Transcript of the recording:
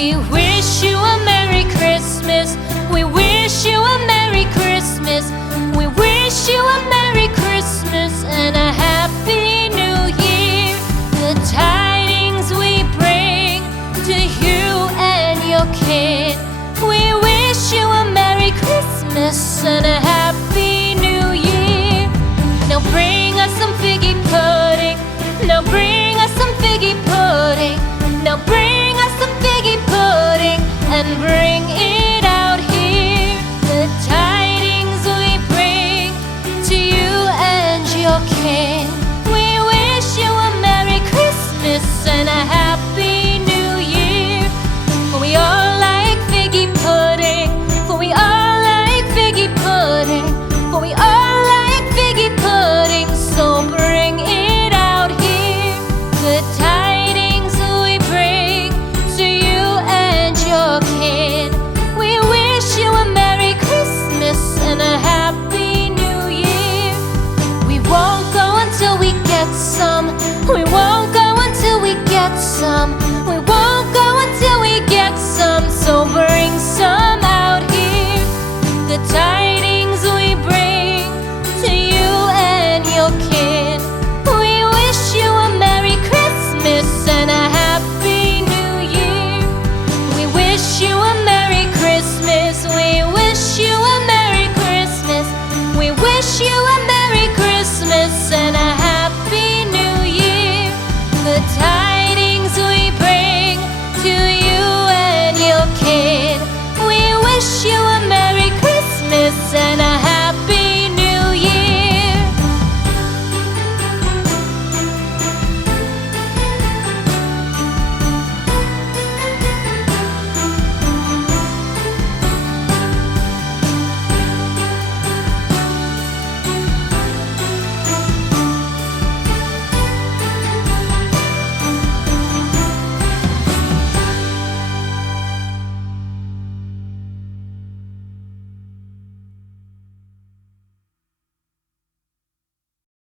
We wish you a Merry Christmas. We wish you a Merry Christmas. We wish you a Merry Christmas and a Happy New Year. The tidings we bring to you and your kin. We wish you a Merry Christmas and a Happy New Year. Now bring us some figgy pudding. Now bring us some figgy pudding. Now bring us some figgy pudding and bring it out here. The tidings we bring to you and your kin. We wish you a Merry Christmas and a Happy New Year. For we all like figgy pudding. For we all like figgy pudding. For we all like figgy pudding. So bring it out here. The tidings we bring to you and your kin. We wish you a Merry Christmas and a Happy New Year. We won't go until we get some. We won't go until we get some. We won't go until we get some. So bring some out here. The tidings we bring to you and your kin. We wish you a Merry Christmas and a Happy New Year. We wish you a Merry Christmas. We wish you a Merry Christmas. We wish you a Merry Christmas and a Happy New Year. The tidings we bring to you and your kin. We wish you a